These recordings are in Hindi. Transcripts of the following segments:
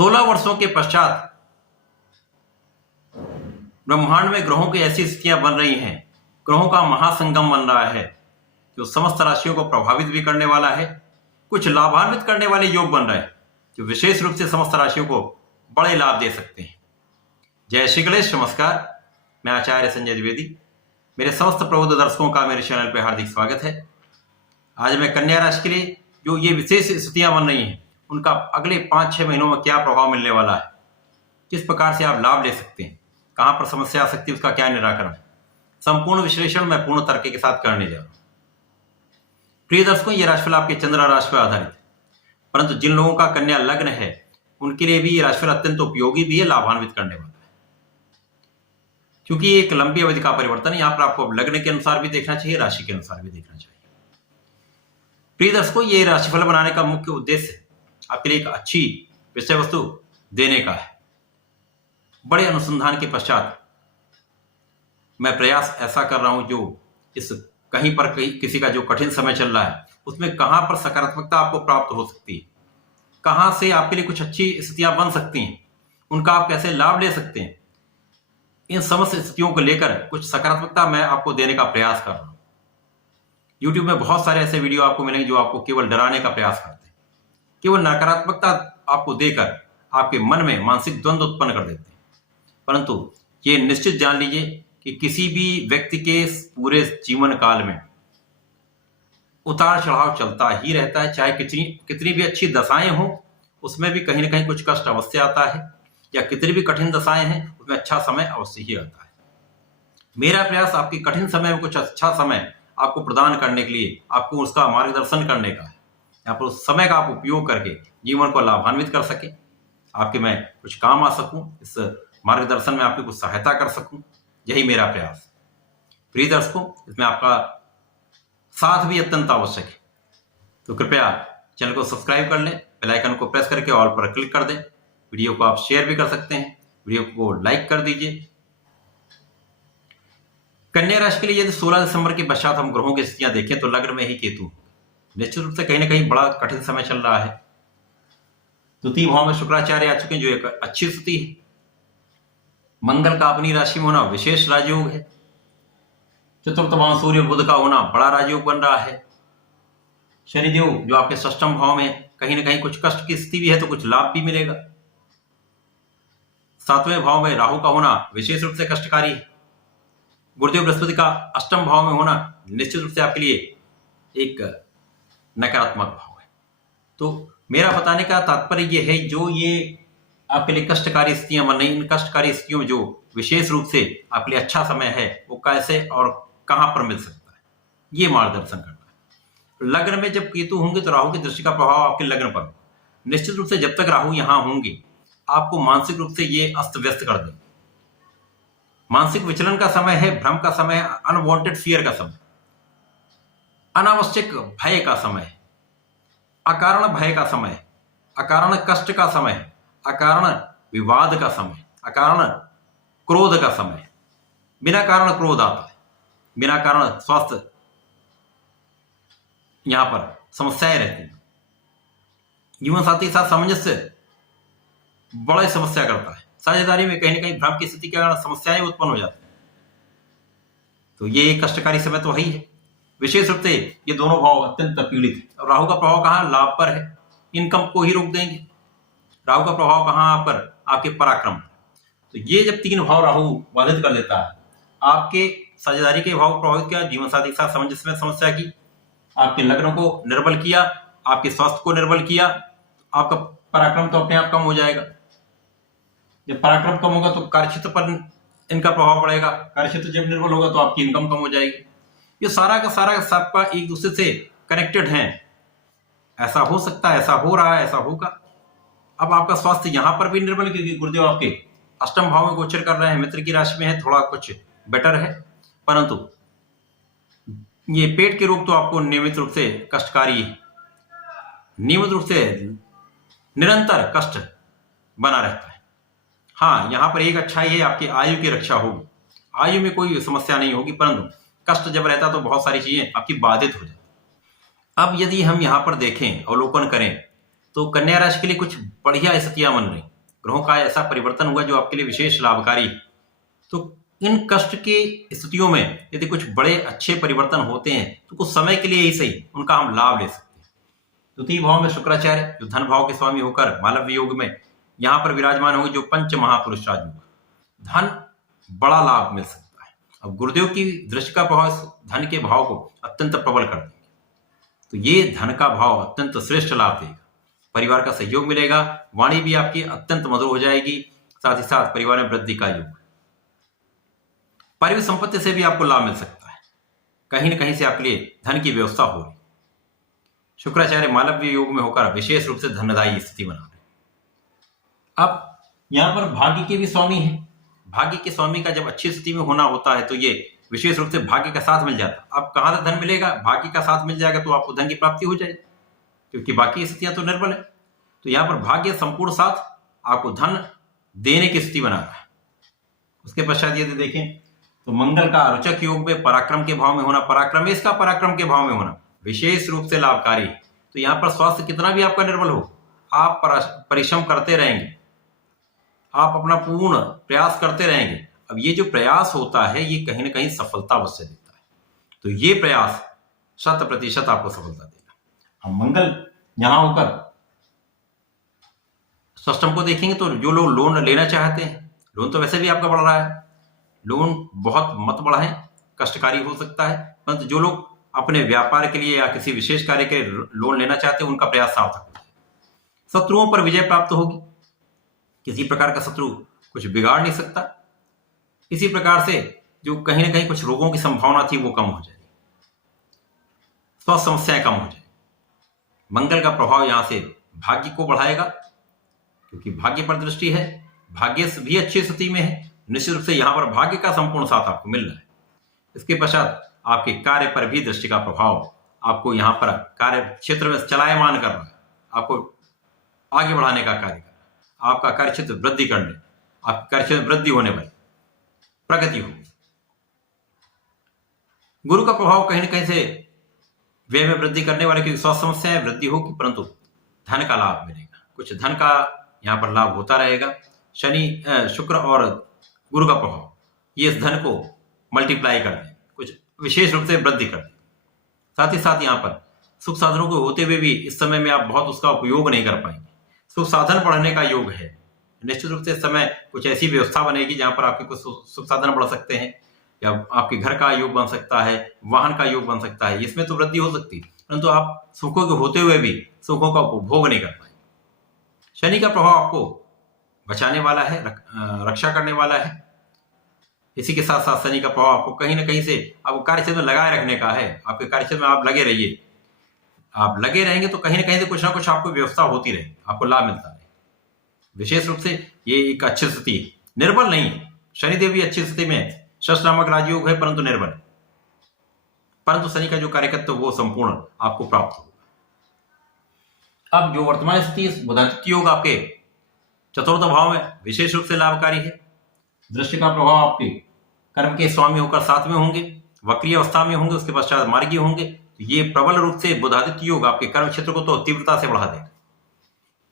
16 वर्षों के पश्चात ब्रह्मांड में ग्रहों की ऐसी स्थितियां बन रही हैं, ग्रहों का महासंगम बन रहा है जो समस्त राशियों को प्रभावित भी करने वाला है। कुछ लाभान्वित करने वाले योग बन रहे हैं जो विशेष रूप से समस्त राशियों को बड़े लाभ दे सकते हैं। जय श्री गणेश, नमस्कार। मैं आचार्य संजय द्विवेदी, मेरे समस्त प्रबुद्ध दर्शकों का मेरे चैनल पर हार्दिक स्वागत है। आज मैं कन्या राशि के लिए जो ये विशेष स्थितियां बन रही हैं उनका अगले 5-6 महीनों में क्या प्रभाव मिलने वाला है, किस प्रकार से आप लाभ ले सकते हैं, कहां पर समस्या आ सकती है, उसका क्या निराकरण, संपूर्ण विश्लेषण मैं पूर्ण तर्क के साथ करने जा रहा हूं। प्रिय दर्शकों, ये राशिफल आपके चंद्र राशि पर आधारित है, परंतु जिन लोगों का कन्या लग्न है उनके लिए भी ये राशिफल अत्यंत उपयोगी भी है, लाभान्वित करने वाला है। क्योंकि एक लंबी अवधि का परिवर्तन है, यहां पर आपको लग्न के अनुसार भी देखना चाहिए, राशि के अनुसार भी देखना चाहिए। प्रिय दर्शकों, ये राशिफल बनाने का मुख्य उद्देश्य आपके लिए एक अच्छी विषय वस्तु देने का है। बड़े अनुसंधान के पश्चात मैं प्रयास ऐसा कर रहा हूं जो इस कहीं पर किसी का जो कठिन समय चल रहा है उसमें कहां पर सकारात्मकता आपको प्राप्त हो सकती है, कहां से आपके लिए कुछ अच्छी स्थितियां बन सकती हैं, उनका आप कैसे लाभ ले सकते हैं, इन समस्त स्थितियों को लेकर कुछ सकारात्मकता मैं आपको देने का प्रयास कर रहा हूं। YouTube में बहुत सारे ऐसे वीडियो आपको मिलेंगे जो आपको केवल डराने का प्रयास करते हैं, केवल नकारात्मकता आपको देकर आपके मन में मानसिक द्वंद्व उत्पन्न कर देते हैं। परंतु ये निश्चित जान लीजिए कि किसी भी व्यक्ति के पूरे जीवन काल में उतार चढ़ाव चलता ही रहता है। चाहे कितनी भी अच्छी दशाएं हों, उसमें भी कहीं ना कहीं कुछ कष्ट अवश्य आता है, या कितनी भी कठिन दशाएं हैं उसमें अच्छा समय अवश्य ही आता है। मेरा प्रयास आपके कठिन समय में कुछ अच्छा समय आपको प्रदान करने के लिए, आपको उसका मार्गदर्शन करने का है, यहाँ पर उस समय का आप उपयोग करके जीवन को लाभान्वित कर सके, आपके मैं कुछ काम आ सकूं, इस मार्गदर्शन में आपकी कुछ सहायता कर सकूं, यही मेरा प्रयास है। प्रिय दर्शकों, इसमें आपका साथ भी अत्यंत आवश्यक है, तो कृपया चैनल को सब्सक्राइब कर लें, बेल आइकन को प्रेस करके ऑल पर क्लिक कर दें। वीडियो को आप शेयर भी कर सकते हैं, वीडियो को लाइक कर दीजिए। कन्या राशि के लिए यदि 16 दिसंबर के पश्चात हम ग्रहों की स्थितियां देखें तो लग्न में ही केतु निश्चित रूप से कहीं ना कहीं बड़ा कठिन समय चल रहा है। द्वितीय भाव में शुक्राचार्य आ चुके हैं जो एक अच्छी स्थिति है। मंगल का अपनी राशि में होना विशेष राजयोग है। चतुर्थ भाव सूर्य बुध का होना बड़ा राजयोग बन रहा है। शनिदेव जो आपके षष्ठम भाव में कहीं ना कहीं कुछ कष्ट की स्थिति भी है तो कुछ लाभ भी मिलेगा। 7वें भाव में राहु का होना विशेष रूप से कष्टकारी है। गुरुदेव बृहस्पति का अष्टम भाव में होना निश्चित रूप से आपके लिए एक नकारात्मक भाव है। तो मेरा बताने का तात्पर्य यह है, जो ये आपके लिए कष्टकारी स्थितियां बन रही, इन कष्टकारी स्थितियों में जो विशेष रूप से आपके लिए अच्छा समय है वो कैसे और कहां पर मिल सकता है, ये मार्गदर्शन करना है। लग्न में जब केतु होंगे तो राहु की दृष्टि का प्रभाव आपके लग्न पर निश्चित रूप से, जब तक राहु यहां होंगे आपको मानसिक रूप से ये अस्त व्यस्त कर देंगे। मानसिक विचलन का समय है, भ्रम का समय है, अनवांटेड फियर का समय, अनावश्यक भय का समय है, अकारण भय का समय है, अकारण कष्ट का समय है, अकारण विवाद का समय, अकारण क्रोध का समय। बिना कारण क्रोध आता है, बिना कारण स्वास्थ्य यहां पर समस्याएं रहती हैं। जीवन साथी के साथ सामंजस्य बड़ा समस्या करता है। साझेदारी में कहीं ना कहीं भ्रम की स्थिति के कारण समस्याएं उत्पन्न हो जाती हैं। तो ये कष्टकारी समय तो है ही है। विशेष रूप से ये दोनों भाव अत्यंत पीड़ित है। राहु का प्रभाव कहाँ? लाभ पर है, इनकम को ही रोक देंगे। राहु का प्रभाव कहाँ पर? आपके पराक्रम। तो ये जब 3 भाव राहु बाधित कर देता है, आपके साझेदारी के भाव प्रभावित किया, जीवन साथी के साथ सामंजस्य में समस्या की, आपके लग्न को निर्बल किया, आपके स्वास्थ्य को निर्बल किया, आपका पराक्रम तो अपने आप कम हो जाएगा। जब पराक्रम कम होगा तो कार्यक्षेत्र पर इनका प्रभाव पड़ेगा, कार्यक्षेत्र जब निर्बल होगा तो आपकी इनकम कम हो जाएगी। ये सारा का सारा सबका एक दूसरे से कनेक्टेड है। ऐसा हो सकता है, ऐसा हो रहा है, ऐसा होगा। अब आपका स्वास्थ्य यहां पर भी निर्बल, क्योंकि गुरुदेव आपके अष्टम भाव में गोचर कर रहे हैं, मित्र की राशि में है, थोड़ा कुछ बेटर है। परंतु ये पेट के रोग तो आपको नियमित रूप से कष्टकारी है, नियमित रूप से निरंतर कष्ट बना रहता है। हाँ, यहां पर एक अच्छाई है, आपकी आयु की रक्षा होगी, आयु में कोई समस्या नहीं होगी, परंतु कष्ट जब रहता तो बहुत सारी चीजें आपकी बाधित हो जाती। अब यदि हम यहां पर देखें, अवलोकन करें, तो कन्या राशि के लिए कुछ बढ़िया स्थितियां बन रही। ग्रहों का ऐसा परिवर्तन हुआ जो आपके लिए विशेष लाभकारी है। तो इन कष्ट की स्थितियों में यदि कुछ बड़े अच्छे परिवर्तन होते हैं तो कुछ समय के लिए ही सही उनका हम लाभ ले सकते हैं। द्वितीय भाव में शुक्राचार्य जो धन भाव के स्वामी होकर मालव्य योग में यहाँ पर विराजमान होंगे, जो पंच महापुरुष राजयोग, धन बड़ा लाभ मिल सकता है। अब गुरुदेव की दृष्टि का प्रभाव धन के भाव को अत्यंत प्रबल कर देंगे, तो ये धन का भाव अत्यंत श्रेष्ठ लाभ देगा। परिवार का सहयोग मिलेगा, वाणी भी आपकी अत्यंत मधुर हो जाएगी, साथ ही साथ परिवार में वृद्धि का योग। पारिवारिक संपत्ति से भी आपको लाभ मिल सकता है, कहीं न कहीं से आपके लिए धन की व्यवस्था हो रही। शुक्राचार्य मालव्य योग में होकर विशेष रूप से धनदायी स्थिति बना रहे। अब यहां पर भाग्य के भी स्वामी हैं। भाग्य के स्वामी का जब अच्छी स्थिति में होना होता है तो ये विशेष रूप से भाग्य का साथ मिल जाता है। अब कहां से धन मिलेगा? भाग्य का साथ मिल जाएगा तो आपको धन की प्राप्ति हो जाएगी, क्योंकि बाकी स्थितियां तो निर्बल है। तो यहाँ पर भाग्य संपूर्ण साथ आपको धन देने की स्थिति बना रहा है। उसके पश्चात यदि देखें तो मंगल का रोचक योग में पराक्रम के भाव में होना, पराक्रमेश का पराक्रम के भाव में होना विशेष रूप से लाभकारी है। तो यहाँ पर स्वास्थ्य कितना भी आपका निर्बल हो, आप परिश्रम करते रहेंगे, आप अपना पूर्ण प्रयास करते रहेंगे। अब ये जो प्रयास होता है ये कहीं ना कहीं सफलता अवश्य देता है, तो ये प्रयास 100% आपको सफलता देगा। अब मंगल यहां होकर सिस्टम को देखेंगे तो जो लोग लोन लेना चाहते हैं, लोन तो वैसे भी आपका बढ़ रहा है, लोन बहुत मत बढ़ाएं, कष्टकारी हो सकता है, परंतु जो लोग अपने व्यापार के लिए या किसी विशेष कार्य के लोन लेना चाहते हैं उनका प्रयास सार्थक हो जाए। शत्रुओं पर विजय प्राप्त होगी, किसी प्रकार का शत्रु कुछ बिगाड़ नहीं सकता। इसी प्रकार से जो कहीं ना कहीं कुछ रोगों की संभावना थी वो कम हो जाएगी, स्वास्थ्य समस्याएं कम हो जाएगी। मंगल का प्रभाव यहां से भाग्य को बढ़ाएगा, क्योंकि भाग्य पर दृष्टि है, भाग्य भी अच्छी स्थिति में है, निश्चित रूप से यहां पर भाग्य का संपूर्ण साथ आपको मिल रहा है। इसके पश्चात आपके कार्य पर भी दृष्टि का प्रभाव आपको यहां पर कार्य क्षेत्र में चलायमान कर रहा है, आपको आगे बढ़ाने का कार्य कर रहा है, आपका कार्य क्षेत्र वृद्धि करने, आपके कार्य क्षेत्र वृद्धि होने वाली प्रगति होगी। गुरु का प्रभाव कहीं ना कहीं से व्यय में वृद्धि करने वाले की स्वास्थ्य समस्याएं वृद्धि होगी, परंतु धन का लाभ मिलेगा, कुछ धन का यहां पर लाभ होता रहेगा। शनि, शुक्र और गुरु का प्रभाव ये इस धन को मल्टीप्लाई कर दें, कुछ विशेष रूप से वृद्धि कर दें। साथ ही साथ यहाँ पर सुख साधनों को होते हुए भी इस समय में आप बहुत उसका उपयोग नहीं कर पाएंगे। सुख साधन बढ़ने का योग है, निश्चित रूप से इस समय कुछ ऐसी व्यवस्था बनेगी जहां पर आपके कुछ सुख साधन बढ़ सकते हैं, या आपके घर का योग बन सकता है, वाहन का योग बन सकता है, इसमें तो वृद्धि हो सकती है, परंतु आप सुखों के होते हुए भी सुखों का उपभोग नहीं कर पाएंगे। शनि का प्रभाव आपको बचाने वाला है, रक्षा करने वाला है। इसी के साथ साथ शनि का प्रभाव आपको कहीं ना कहीं से आपको कार्यक्षेत्र में लगाए रखने का है। आपके कार्यक्षेत्र में आप लगे रहिए, आप लगे रहेंगे तो कहीं ना कुछ ना कुछ आपको व्यवस्था होती रहे, आपको लाभ मिलता रहे। विशेष रूप से ये एक अच्छी स्थिति है, निर्बल नहीं है। शनिदेव भी अच्छी स्थिति में, शश नामक राजयोग है परंतु निर्बल है, परंतु शनि का जो कार्यकत्व वो संपूर्ण आपको प्राप्त होगा। अब जो वर्तमान स्थिति बुधादित्य योग आपके चतुर्थ भाव में विशेष रूप से लाभकारी है। दृष्टि का प्रभाव आपके कर्म के स्वामी होकर साथ में होंगे, वक्रीय अवस्था में होंगे, उसके पश्चात मार्गीय होंगे। तो ये प्रबल रूप से बुधादित्य योग आपके कर्म क्षेत्र को तो तीव्रता से बढ़ा देगा।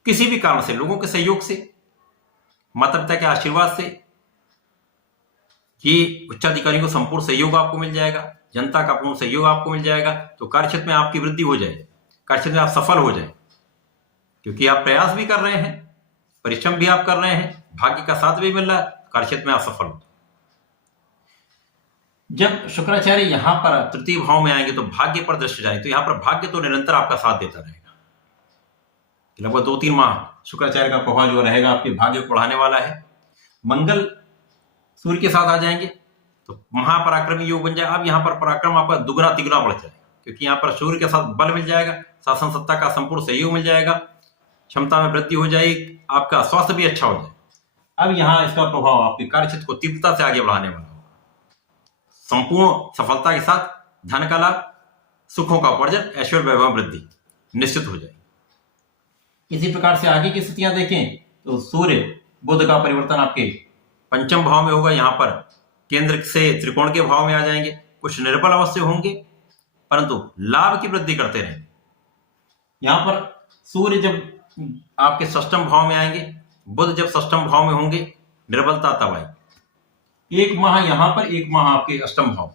किसी भी कारण से, लोगों के सहयोग से, माता पिता के आशीर्वाद से, ये उच्चाधिकारियों को संपूर्ण सहयोग आपको मिल जाएगा, जनता का पूर्ण सहयोग आपको मिल जाएगा। तो कार्यक्षेत्र में आपकी वृद्धि हो जाएगी, कार्यक्षेत्र में आप सफल हो जाए, क्योंकि आप प्रयास भी कर रहे हैं, परिश्रम भी आप कर रहे हैं, भाग्य का साथ भी मिल रहा है, कार्यक्षेत्र में आप सफल हो। जब शुक्राचार्य यहां पर तृतीय भाव में आएंगे तो भाग्य पर दृष्टि जाएगी, तो यहां पर भाग्य तो निरंतर आपका साथ देता रहेगा। लगभग 2-3 माह शुक्राचार्य का प्रभाव जो रहेगा आपके भाग्य को बढ़ाने वाला है। मंगल सूर्य के साथ आ जाएंगे तो महापराक्रमी योग बन जाए। अब यहाँ पर पराक्रम आपका दुगना तिगुना बढ़ जाएगा, क्योंकि यहाँ पर सूर्य के साथ बल मिल जाएगा, शासन सत्ता का संपूर्ण सहयोग मिल जाएगा, क्षमता में वृद्धि हो जाएगी, आपका स्वास्थ्य भी अच्छा हो जाएगा। अब यहाँ इसका प्रभाव आपके कार्यक्षेत्र को तीव्रता से आगे बढ़ाने वाला होगा। संपूर्ण सफलता के साथ धन का लाभ, सुखों का उपार्जन, ऐश्वर्य वैभव वृद्धि निश्चित हो जाएगी। इसी प्रकार से आगे की स्थितियां देखें तो सूर्य बुध का परिवर्तन आपके पंचम भाव में होगा। यहाँ पर केंद्र से त्रिकोण के भाव में आ जाएंगे, कुछ निर्बल अवस्था होंगे परंतु लाभ की वृद्धि करते रहेंगे। यहाँ पर सूर्य जब आपके षष्ठम भाव में आएंगे, बुध जब षष्ठम भाव में होंगे, निर्बलता तब आएगी। 1 माह यहां पर, 1 माह आपके अष्टम भाव,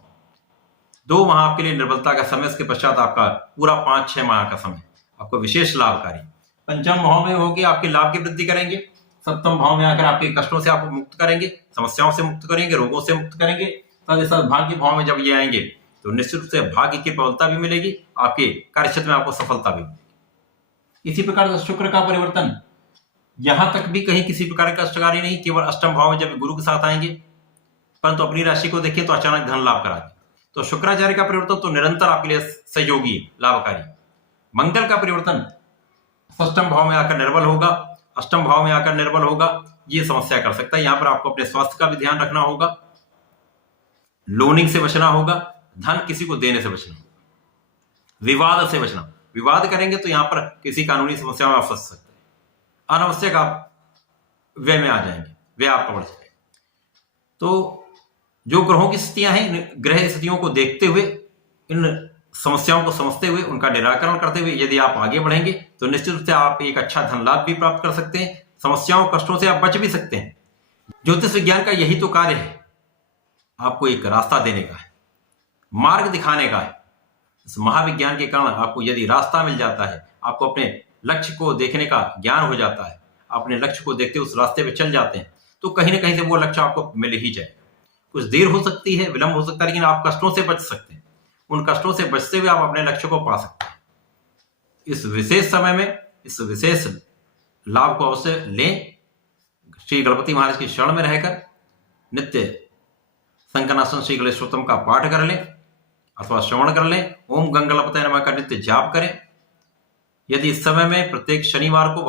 2 माह आपके लिए निर्बलता का समय, इसके पश्चात आपका पूरा 5-6 माह का समय आपको विशेष लाभकारी। पंचम भाव में होगी, आपके लाभ की वृद्धि करेंगे। सप्तम भाव में आकर आपके कष्टों से आपको मुक्त करेंगे, समस्याओं से मुक्त करेंगे, रोगों से मुक्त करेंगे। साथ ही साथ भाग्य भाव में जब ये आएंगे तो निश्चित रूप से भाग्य की प्रबलता भी मिलेगी, आपके कार्यक्षेत्र में आपको सफलता भी मिलेगी। इसी प्रकार से शुक्र का परिवर्तन यहां तक भी कहीं किसी प्रकार का कष्टकारी नहीं, केवल अष्टम भाव में जब गुरु के साथ आएंगे, परंतु अपनी राशि को देखिए तो अचानक धन लाभ करा दे। तो शुक्राचार्य का परिवर्तन तो निरंतर आपके लिए सहयोगी, लाभकारी। मंगल का परिवर्तन षष्ठम भाव में आकर निर्बल होगा, अष्टम भाव में आकर निर्बल होगा, ये समस्या कर सकता है। यहां पर आपको अपने स्वास्थ्य का भी ध्यान रखना होगा, लोनिंग से बचना होगा, धन किसी को देने से बचना होगा, विवाद से बचना। विवाद करेंगे तो यहां पर किसी कानूनी समस्या में आप फंस सकते हैं, अनावश्यक आप व्यय में आ जाएंगे, व्यय आपका बढ़ जाएगा। तो जो ग्रहों की स्थितियां हैं, ग्रह स्थितियों को देखते हुए, इन समस्याओं को समझते हुए, उनका निराकरण करते हुए यदि आप आगे बढ़ेंगे तो निश्चित रूप से आप एक अच्छा धन लाभ भी प्राप्त कर सकते हैं, समस्याओं कष्टों से आप बच भी सकते हैं। ज्योतिष विज्ञान का यही तो कार्य है, आपको एक रास्ता देने का है, मार्ग दिखाने का है। इस महाविज्ञान के कारण आपको यदि रास्ता मिल जाता है, आपको अपने लक्ष्य को देखने का ज्ञान हो जाता है, अपने लक्ष्य को देखते उस रास्ते पे चल जाते हैं, तो कहीं ना कहीं से वो लक्ष्य आपको मिल ही जाएगा। कुछ देर हो सकती है, विलंब हो सकता है, लेकिन आप कष्टों से बच सकते हैं। उन कष्टों से बचते हुए आप अपने लक्ष्य को पा सकते हैं। इस विशेष समय में इस विशेष लाभ को अवश्य लें। श्री गणपति महाराज की शरण में रहकर नित्य संकनासन श्री गणेशोत्तम का पाठ कर लें अथवा श्रवण कर लें। ओम गंगणपतये नमः का नित्य जाप करें। यदि इस समय में प्रत्येक शनिवार को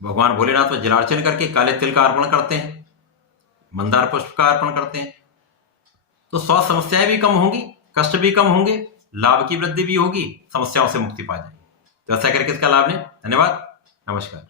भगवान भोलेनाथ में जलार्चन करके काले तिल का अर्पण करते हैं, मंदार पुष्प का अर्पण करते हैं, तो स्वास्थ्य समस्याएं भी कम होंगी, कष्ट भी कम होंगे, लाभ की वृद्धि भी होगी, समस्याओं से मुक्ति पा जाएगी। तो ऐसा करके इसका लाभ लें। धन्यवाद, नमस्कार।